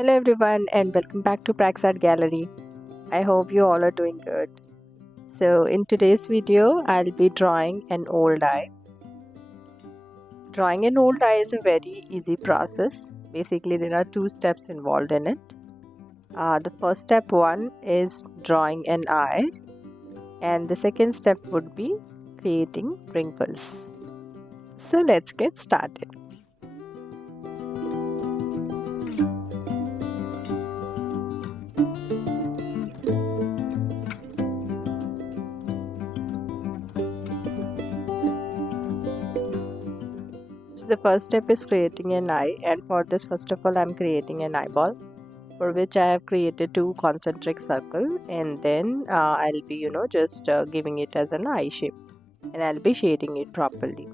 Hello everyone and welcome back to Prax Art Gallery. I hope you all are doing good. So in today's video, I'll be drawing an old eye. Drawing an old eye is a very easy process. Basically, there are two steps involved in it. The first step one is drawing an eye, and the second step would be creating wrinkles. So let's get started. So the first step is creating an eye, and for this, first of all, I'm creating an eyeball, for which I have created two concentric circle, and then I'll be just giving it as an eye shape, and I'll be shading it properly.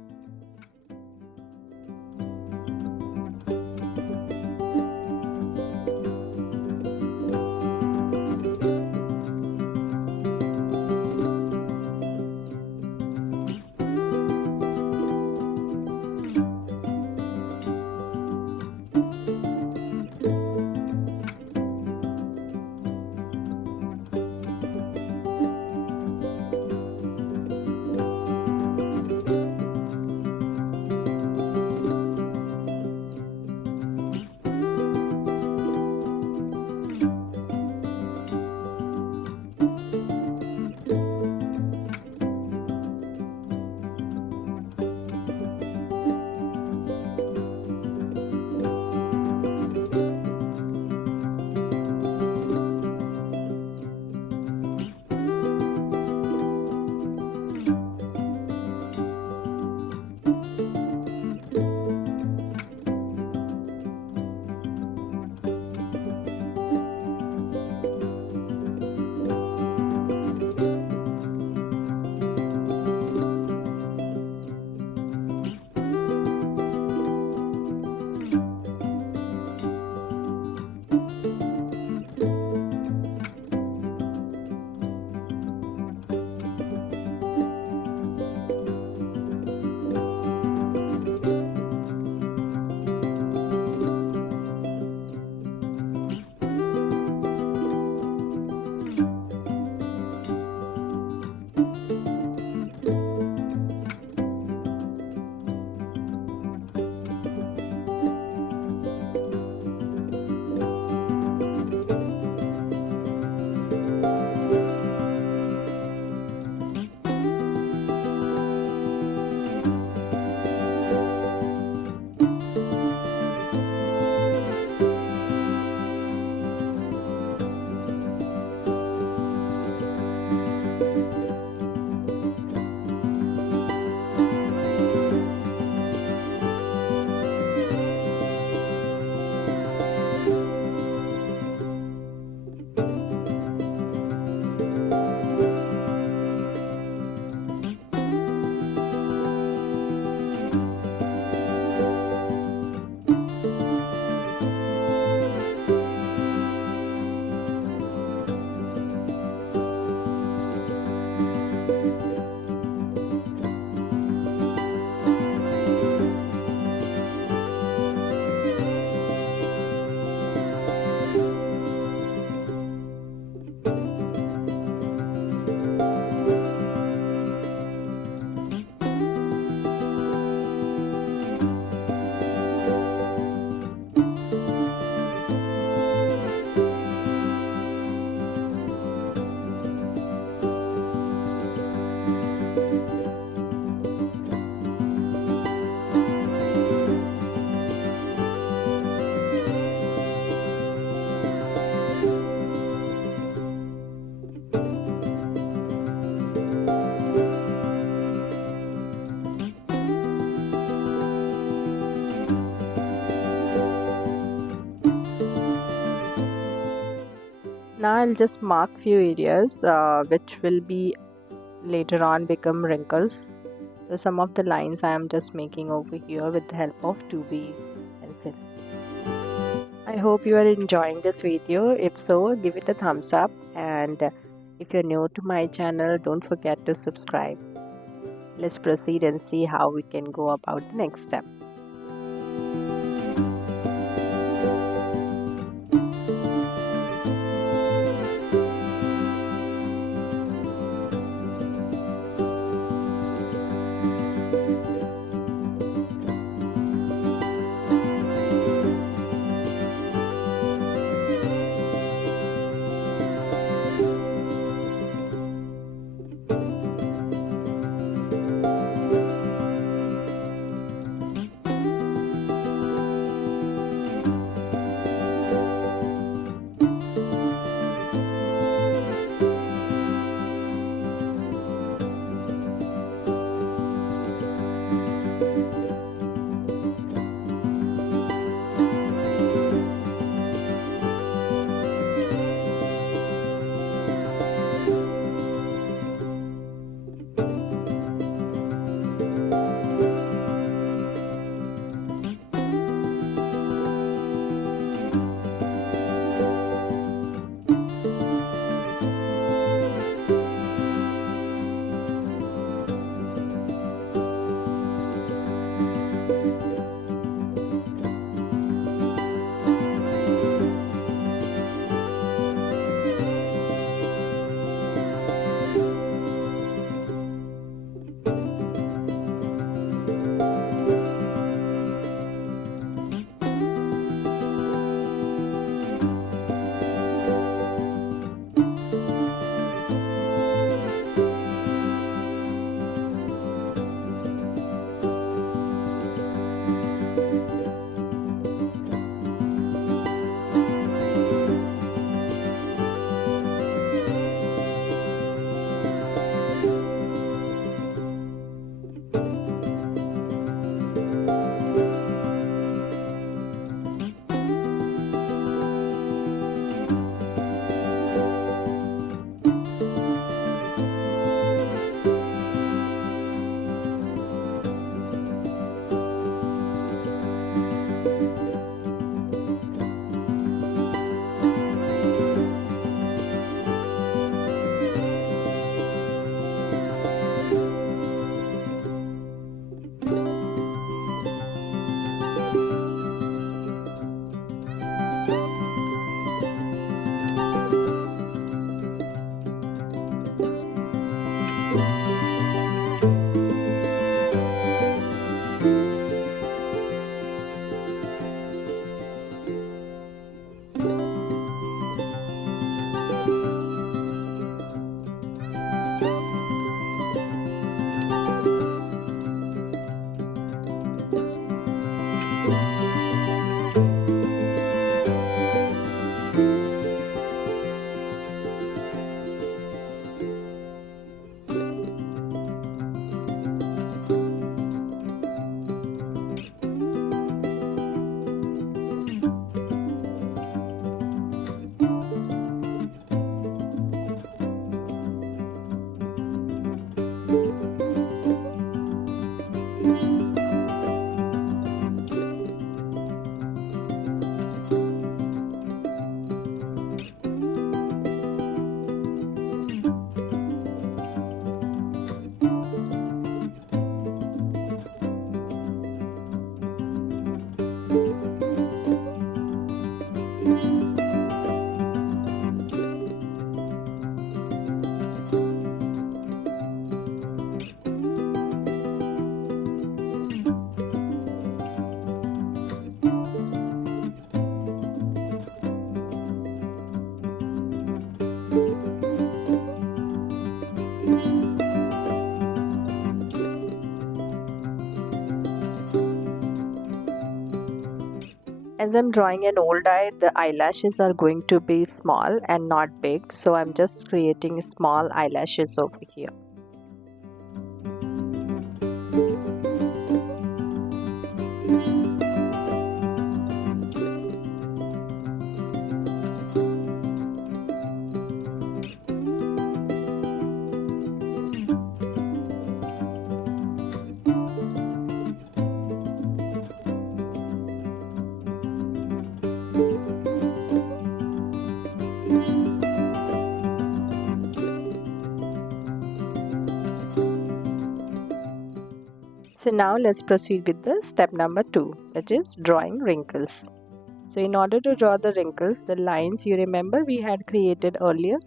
Now I'll just mark few areas which will be later on become wrinkles. So some of the lines I am just making over here with the help of 2B pencil. I hope you are enjoying this video. If so, give it a thumbs up, and if you're new to my channel, don't forget to subscribe. Let's proceed and see how we can go about the next step. As I'm drawing an old eye, the eyelashes are going to be small and not big, so I'm just creating small eyelashes over here. So now let's proceed with the step number 2, which is drawing wrinkles. So in order to draw the wrinkles, the lines you remember we had created earlier,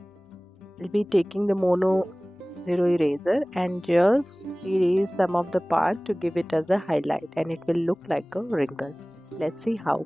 we'll be taking the mono zero eraser and just erase some of the part to give it as a highlight, and it will look like a wrinkle. Let's see how.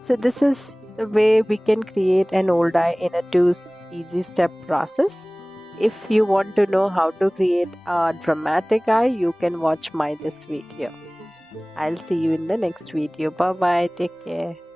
So this is the way we can create an old eye in a 2 easy step process. If you want to know how to create a dramatic eye, you can watch my this video. I'll see you in the next video. Bye bye. Take care.